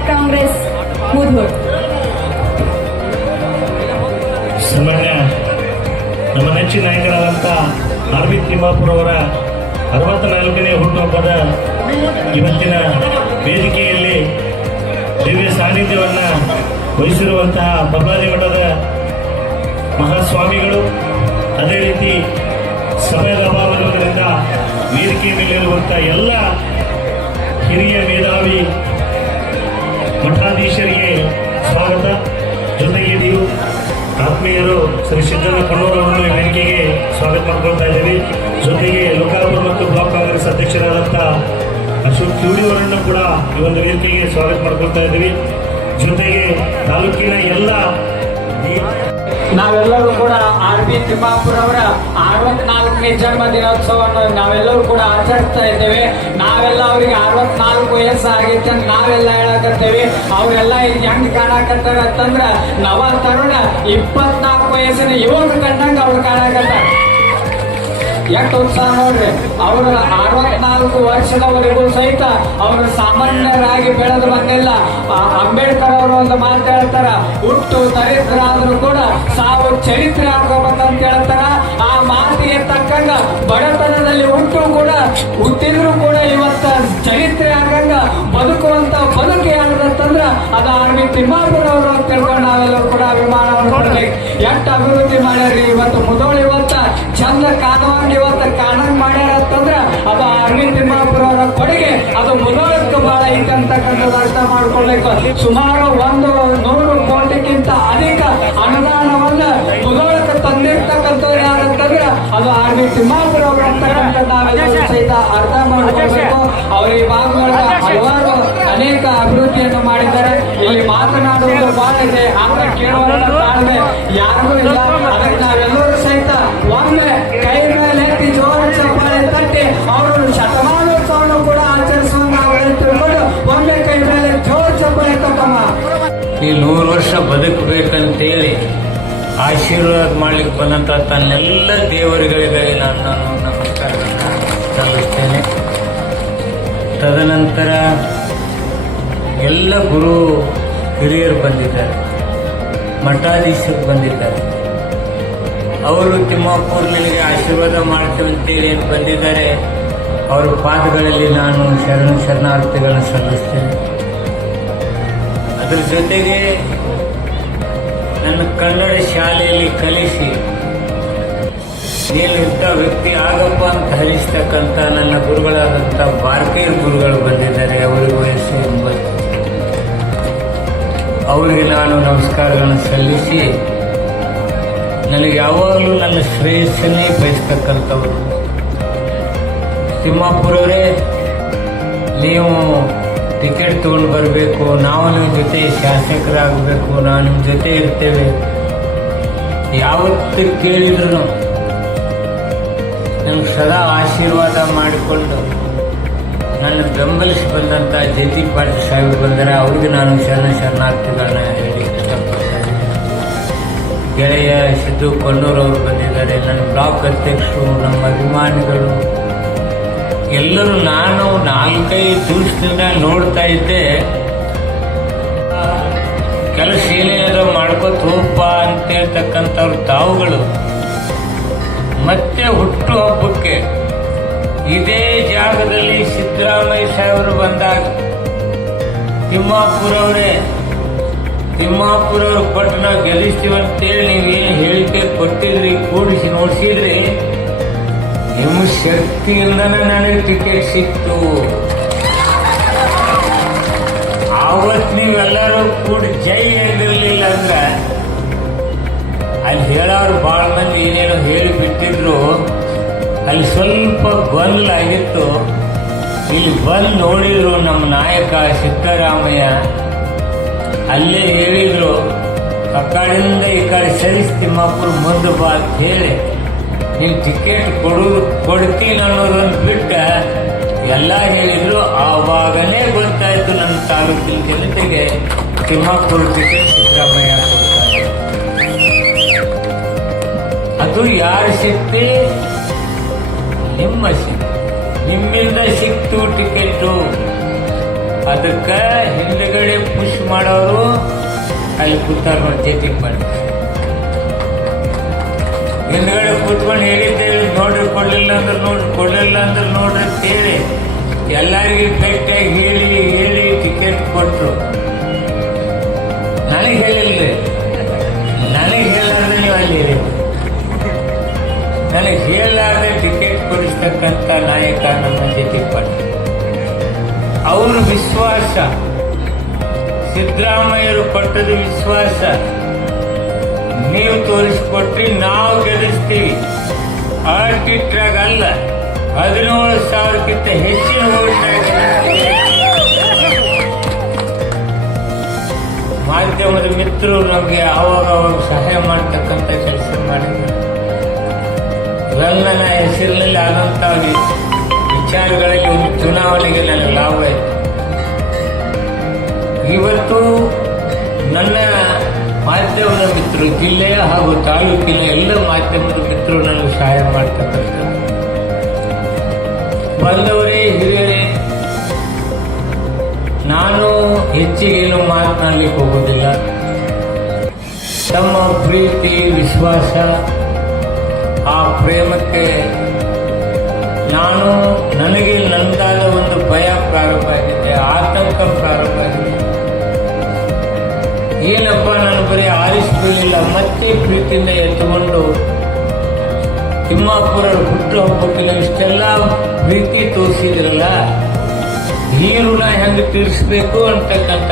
Block Congress Mudhol. ಸಾಮಾನ್ಯ ನಮ್ಮ ನೆಚ್ಚಿನ ನಾಯಕರಾದಂಥ ಆರ್.ಬಿ. ತಿಮ್ಮಾಪುರ ಅವರ 64ನೇ ಹುಟ್ಟುಹಬ್ಬದ ಇವತ್ತಿನ ವೇದಿಕೆಯಲ್ಲಿ ದಿವ್ಯ ಸಾನ್ನಿಧ್ಯವನ್ನು ವಹಿಸಿರುವಂತಹ ಬಬ್ಬಾದಿ ಮಠದ ಮಹಾಸ್ವಾಮಿಗಳು, ಅದೇ ರೀತಿ ಸಮಯದ ಅಭಾವವಿರುವುದರಿಂದ ವೇದಿಕೆ ಮೇಲಿರುವಂಥ ಎಲ್ಲ ಹಿರಿಯ ಮೇಧಾವಿ ಮಠಾಧೀಶರಿಗೆ ಸ್ವಾಗತ. ಜೊತೆಗೆ ನೀವು ಆತ್ಮೀಯರು ಶ್ರೀ ಸಿದ್ದಣ್ಣ ಕಣ್ಣೂರವರನ್ನು ವೇದಿಕೆಗೆ ಸ್ವಾಗತ ಮಾಡ್ಕೊಳ್ತಾ ಇದ್ದೀವಿ. ಜೊತೆಗೆ ಲೋಕಾಪುರ ಮತ್ತು ಬ್ಲಾಕ್ ಕಾಂಗ್ರೆಸ್ ಅಧ್ಯಕ್ಷರಾದಂಥ ಅಶೋಕ್ ಕ್ಯೂಡಿಯವರನ್ನು ಕೂಡ ಈ ಒಂದು ವೇದಿಕೆಗೆ ಸ್ವಾಗತ ಮಾಡ್ಕೊಳ್ತಾ ಇದ್ದೀವಿ. ಜೊತೆಗೆ ತಾಲೂಕಿನ ಎಲ್ಲ ನಾವೆಲ್ಲರೂ ಕೂಡ ಆರ್.ಬಿ. ತಿಮ್ಮಾಪುರ ಅವರ 64ನೇ ಜನ್ಮ ದಿನೋತ್ಸವವನ್ನು ನಾವೆಲ್ಲರೂ ಕೂಡ ಆಚರಿಸ್ತಾ ಇದ್ದೇವೆ. ನಾವೆಲ್ಲ ಅವರಿಗೆ 64 ವಯಸ್ಸು ಆಗೈತೆ ಅಂತ ನಾವೆಲ್ಲ ಹೇಳಕತ್ತೇವೆ. ಅವರೆಲ್ಲ ಈಗ ಹೆಂಗ್ ಕಾಣಕತ್ತಾರ ಅಂತಂದ್ರ ನವ ತರುಣ 24 ವಯಸ್ಸಿನ ಯುವಕ ಕಂಡಂಗ ಅವ್ರು ಕಾಣಕತ್ತಾರ. ಎಷ್ಟು ಉತ್ಸಾಹ ನೋಡ್ರಿ. ಅವರು 64 ವರ್ಷದವರೆಗೂ ಸಹಿತ ಅವರು ಸಾಮಾನ್ಯರಾಗಿ ಬೆಳೆದು ಬಂದಿಲ್ಲ. ಅಂಬೇಡ್ಕರ್ ಅವರು ಒಂದು ಮಾತು ಹೇಳ್ತಾರ, ಹುಟ್ಟು ದರಿದ್ರ ಆದ್ರೂ ಕೂಡ ಸಾವು ಚರಿತ್ರೆ ಹಾಕೋಬೇಕಂತ ಹೇಳ್ತಾರ. ಆ ಮಾತಿಗೆ ತಕ್ಕಂಗ ಬಡತನದಲ್ಲಿ ಹುಟ್ಟಿದ್ರು ಕೂಡ ಇವತ್ತ ಚರಿತ್ರೆ ಆಗಂಗ ಬದುಕುವಂತ ಬದುಕು ಯಾವ್ದಂತಂದ್ರ ಅದು ಆರ್.ಬಿ. ತಿಮ್ಮಾಪುರ ಅವರು ಅಂತ ತಿಳ್ಕೊಂಡು ನಾವೆಲ್ಲರೂ ಕೂಡ ಅಭಿಮಾನವನ್ನು ಕೊಡ್ಬೇಕು. ಎಷ್ಟು ಅಭಿವೃದ್ಧಿ ಮಾಡ್ಯಾರ್ರಿ. ಇವತ್ತು ಮುಧೋಳ ಇವತ್ತ ಚಂದ ಕಾಣುವಂಗ ಇವತ್ತು ಕಾಣಂಗ್ ಮಾಡ್ಯಾರ ಅಂತಂದ್ರ ಅದು ಆರ್.ಬಿ. ತಿಮ್ಮಾಪುರ ಅವರ ಕೊಡುಗೆ. ಅದು ಮುಧೋಳಕ್ಕೆ ಬಹಳ ಐತೆ ಅಂತಕ್ಕಂಥದ್ದು ಅರ್ಥ ಮಾಡ್ಕೊಳ್ಬೇಕು. ಸುಮಾರು 100 ಕೋಟಿಗಿಂತ ಅಧಿಕ ಅನುದಾನವನ್ನ ಮುಧೋಳಕ್ಕೆ ತಂದಿರ್ತಕ್ಕಂಥವ್ರು ಯಾರಂತಂದ್ರೆ ಅದು ಆರ್.ಬಿ. ತಿಮ್ಮಾಪುರ ಅವರು ಅಂತಕ್ಕಂಥದ್ದು ನಾವೆಲ್ಲರೂ ಸಹಿತ ಅರ್ಥ ಮಾಡ್ಕೊಳ್ಬೇಕು. ಅವರು ಈ ಭಾಗಗಳ ಹಲವಾರು ಅನೇಕ ಅಭಿವೃದ್ಧಿಯನ್ನು ಮಾಡಿದ್ದಾರೆ. ಇಲ್ಲಿ ಮಾತನಾಡುವುದು ಬಹಳ ಇದೆ, ಆದ್ರೆ ಕೇಳುವಂತ ತಾಳ್ಮೆ ಯಾರಿಗೂ ಇಲ್ಲ. ಅದಕ್ಕೆ ನಾವೆಲ್ಲರೂ ಸಹಿತ ಒಮ್ಮೆ ಕೈ ಮೇಲೆ ಎತ್ತಿ ಜೋರ ಚಪ್ಪಾಳೆ ತಟ್ಟಿ ಅವರು ಶತಮಾನೋತ್ಸವವನ್ನು ಕೂಡ ಆಚರಿಸುವ ನಾವು ತಿಳ್ಕೊಂಡು ಒಮ್ಮೆ ಕೈ ಮೇಲೆ ಜೋರ ಚಪ್ಪಾಳೆ ತಟ್ಟಮ್ಮ. ಈ 100 ವರ್ಷ ಬದುಕಬೇಕಂತೇಳಿ ಆಶೀರ್ವಾದ ಮಾಡ್ಲಿಕ್ಕೆ ಬಂದಂತ ತನ್ನೆಲ್ಲ ದೇವರುಗಳಿಗೆ ನಾನು ನಮಸ್ಕಾರಗಳನ್ನು ಸಲ್ಲಿಸ್ತೇನೆ. ತದನಂತರ ಎಲ್ಲ ಗುರು ಹಿರಿಯರು ಬಂದಿದ್ದಾರೆ, ಮಠಾಧೀಶರು ಬಂದಿದ್ದಾರೆ. ಅವರು ತಿಮ್ಮಾಪುರ ನಿನಗೆ ಆಶೀರ್ವಾದ ಮಾಡ್ತೀವಂತೇಳಿ ಏನು ಬಂದಿದ್ದಾರೆ, ಅವರ ಪಾದಗಳಲ್ಲಿ ನಾನು ಶರಣಾರ್ಥಿಗಳನ್ನು ಸಲ್ಲಿಸ್ತೇನೆ. ಅದರ ಜೊತೆಗೆ ನನ್ನ ಕನ್ನಡ ಶಾಲೆಯಲ್ಲಿ ಕಲಿಸಿ ನೀನು ಇಂಥ ವ್ಯಕ್ತಿ ಆಗಪ್ಪ ಅಂತ ಹರಿಸ್ತಕ್ಕಂಥ ನನ್ನ ಗುರುಗಳಾದಂಥ ಬಾರ್ಕೇರ್ ಗುರುಗಳು ಬಂದಿದ್ದಾರೆ. ಅವರಿಗೆ ವಯಸ್ಸು 80. ಅವರಿಗೆ ನಾನು ನಮಸ್ಕಾರಗಳನ್ನು ಸಲ್ಲಿಸಿ, ನನಗೆ ಯಾವಾಗಲೂ ನನ್ನ ಶ್ರೇಯಸ್ಸನ್ನೇ ಬಯಸ್ತಕ್ಕಂಥವ್ರು. ತಿಮ್ಮಾಪುರವರೇ, ನೀವು ಟಿಕೆಟ್ ತಗೊಂಡು ಬರಬೇಕು, ನಾವು ನಿಮ್ಮ ಜೊತೆ ಶಾಸಕರಾಗಬೇಕು, ನಾವು ನಿಮ್ಮ ಜೊತೆ ಇರ್ತೇವೆ. ಯಾವತ್ತು ಕೇಳಿದ್ರು ನಮ್ಗೆ ಸದಾ ಆಶೀರ್ವಾದ ಮಾಡಿಕೊಂಡು ನನ್ನ ಬೆಂಬಲಿಸಿ ಬಂದಂಥ ಜತಿ ಪಾಟೀಲ್ ಸಾಹೇಬರು ಬಂದರೆ ಅವ್ರಿಗೆ ನಾನು ಶರಣಾರ್ಥಿಗಳನ್ನ ಹೇಳಿ ಇಷ್ಟಪಡ್ತೇನೆ. ಗೆಳೆಯ ಸಿದ್ದು ಕೊಣ್ಣೂರವರು ಬಂದಿದ್ದಾರೆ, ನನ್ನ ಬ್ಲಾಕ್ ಅಧ್ಯಕ್ಷರು, ನಮ್ಮ ಅಭಿಮಾನಿಗಳು ಎಲ್ಲರೂ. ನಾನು 4-5 ದಿವಸದಿಂದ ನೋಡ್ತಾ ಇದ್ದೆ, ಕೆಲಸ ಏನೇನೋ ಮಾಡ್ಕೋತ ಹೋಗಪ್ಪ ಅಂತ ಹೇಳ್ತಕ್ಕಂಥವ್ರು ತಾವುಗಳು ಮತ್ತೆ ಹುಟ್ಟು ಹಬ್ಬಕ್ಕೆ ಇದೇ ಜಾಗದಲ್ಲಿ ಸಿದ್ದರಾಮಯ್ಯ ಸಾಹೇಬರು ಬಂದಾಗ ತಿಮ್ಮಾಪುರವ್ರು ಕೊಟ್ಟು ನಾವು ಗೆಲ್ಲಿಸ್ತೀವಂತೇಳಿ ನೀವೇನು ಹೇಳಿಕೆ ಕೊಟ್ಟಿದ್ರಿ, ಕೂಡಿಸಿ ನೋಡಿಸಿದ್ರಿ, ನಿಮ್ಮ ಶಕ್ತಿಯಿಂದನೇ ನನಗೆ ಟಿಕೆಟ್ ಸಿಕ್ತು. ಆವತ್ತು ನೀವೆಲ್ಲರೂ ಕೂಡಿ ಜೈ ಹೇಳಿರ್ಲಿಲ್ಲ ಅಂದ್ರೆ ಅಲ್ಲಿ ಹೇಳೋರು ಭಾಳ ಮಂದಿ ಏನೇನೋ ಹೇಳಿ ಬಿಟ್ಟಿದ್ರು. ಅಲ್ಲಿ ಸ್ವಲ್ಪ ಗೊಂದಲ ಆಗಿತ್ತು. ಇಲ್ಲಿ ಬಂದು ನೋಡಿದ್ರು ನಮ್ಮ ನಾಯಕ ಸಿದ್ದರಾಮಯ್ಯ, ಅಲ್ಲೇ ಹೇಳಿದ್ರು ಆ ಕಡೆಯಿಂದ ಈ ಕಡೆ ಸರಿಸಿ ತಿಮ್ಮಾಪುರ ಮುಂದೆ ಬಾ ಅಂತ ಹೇಳಿ ನೀನು ಟಿಕೆಟ್ ಕೊಡ್ತೀನಿ ಅನ್ನೋದೊಂದು ಬಿಟ್ಟ ಎಲ್ಲ ಹೇಳಿದ್ರು. ಆವಾಗಲೇ ಗೊತ್ತಾಯ್ತು ನನ್ನ ತಾಲೂಕಿನ ಜನತೆಗೆ ತಿಮ್ಮಾಪುರ ಟಿಕೆಟ್ ಸಿದ್ದರಾಮಯ್ಯ ಕೊಡ್ತಾರೆ. ಅದು ಯಾರ ಶಕ್ತಿ? ನಿಮ್ಮ ಶಕ್ತಿ. ನಿಮ್ಮಿಂದ ಸಿಕ್ತು ಟಿಕೆಟು. ಅದಕ್ಕೆ ಹಿಂದಗಡೆ ಮಾಡೋರು ಅಲ್ಲಿ ಕೂತಾರ ನೋಡಿ ಜೆಟಿ ಪಾಟೀಲ್. ಹಿಂದ್ಗಡೆ ಕೂತ್ಕೊಂಡು ಹೇಳಿದ್ದೆ ನೋಡ್ರಿ, ಕೊಡ್ಲಿಲ್ಲ ಅಂದ್ರೆ ನೋಡ್ರಿ, ಕೊಡ್ಲಿಲ್ಲ ಅಂದ್ರೆ ನೋಡ್ರಿ ಅಂತೇಳಿ ಎಲ್ಲರಿಗೂ ಗಟ್ಟಿಯಾಗಿ ಹೇಳಿ ಟಿಕೆಟ್ ಕೊಟ್ಟರು. ನನಗೆ ಹೇಳಿಲ್ಲ, ನನಗೆ ಹೇಳಾರ್ದೆ ನೀವು ಅಲ್ಲಿ ಹೇಳಿದ್ರಿ. ನನಗೆ ಹೇಳಾರ್ದೆ ಟಿಕೆಟ್ ಕೊಡಿಸ್ತಕ್ಕಂಥ ನಾಯಕ ನಮ್ಮ ಜೆಟಿ ಪಾಟೀಲ್. ಅವ್ರ ವಿಶ್ವಾಸ, ಸಿದ್ದರಾಮಯ್ಯರು ಕೊಟ್ಟದ ವಿಶ್ವಾಸ ನೀವು ತೋರಿಸ್ಕೊಟ್ರಿ, ನಾವು ಗೆಲ್ಲಿಸ್ತೀವಿ. ಆರ್ಟಿಟ್ರಾಗ ಅಲ್ಲ, 17,000ಕ್ಕಿಂತ ಹೆಚ್ಚಿನ ಓಟ್ನಾಗ ಮಾಧ್ಯಮದ ಮಿತ್ರರು ನಮಗೆ ಆವಾಗ ಸಹಾಯ ಮಾಡ್ತಕ್ಕಂಥ ಕೆಲಸ ಮಾಡಿದ್ರು. ನನ್ನ ಹೆಸರಿನಲ್ಲಿ ಆದಂಥ ವಿಚಾರಗಳಲ್ಲಿ ಒಂದು ಚುನಾವಣೆಗೆ ನನಗೆ ಲಾಭ ಆಯಿತು. ಇವತ್ತು ನನ್ನ ಮಾಧ್ಯಮದ ಮಿತ್ರರು, ಜಿಲ್ಲೆಯ ಹಾಗೂ ತಾಲೂಕಿನ ಎಲ್ಲ ಮಾಧ್ಯಮದ ಮಿತ್ರರು ನನಗೆ ಸಹಾಯ ಮಾಡ್ತಕ್ಕಂಥ ಬಂದವರೇ, ಹಿರಿಯರೇ, ನಾನು ಹೆಚ್ಚಿಗೇನು ಮಾತನಾಡಲಿಕ್ಕೆ ಹೋಗೋದಿಲ್ಲ. ತಮ್ಮ ಪ್ರೀತಿ, ವಿಶ್ವಾಸ, ಆ ಪ್ರೇಮಕ್ಕೆ ನನಗೆ ನಂದಾದ ಒಂದು ಭಯ ಪ್ರಾರಂಭ ಆಗಿದೆ, ಆತಂಕ ಪ್ರಾರಂಭ ಆಗಿದೆ. ಏನಪ್ಪ, ನಾನು ಬರೀ ಆರಿಸಲಿಲ್ಲ, ಮತ್ತೆ ಪ್ರೀತಿಯಿಂದ ಎತ್ತುಕೊಂಡು ತಿಮ್ಮಾಪುರರ ಹುಟ್ಟುಹಬ್ಬಕ್ಕೆ ಇಷ್ಟೆಲ್ಲ ಪ್ರೀತಿ ತೋರಿಸಿದ್ರಲ್ಲ, ಈ ಋಣ ಹೆಂಗೆ ತೀರಿಸಬೇಕು ಅಂತಕ್ಕಂಥ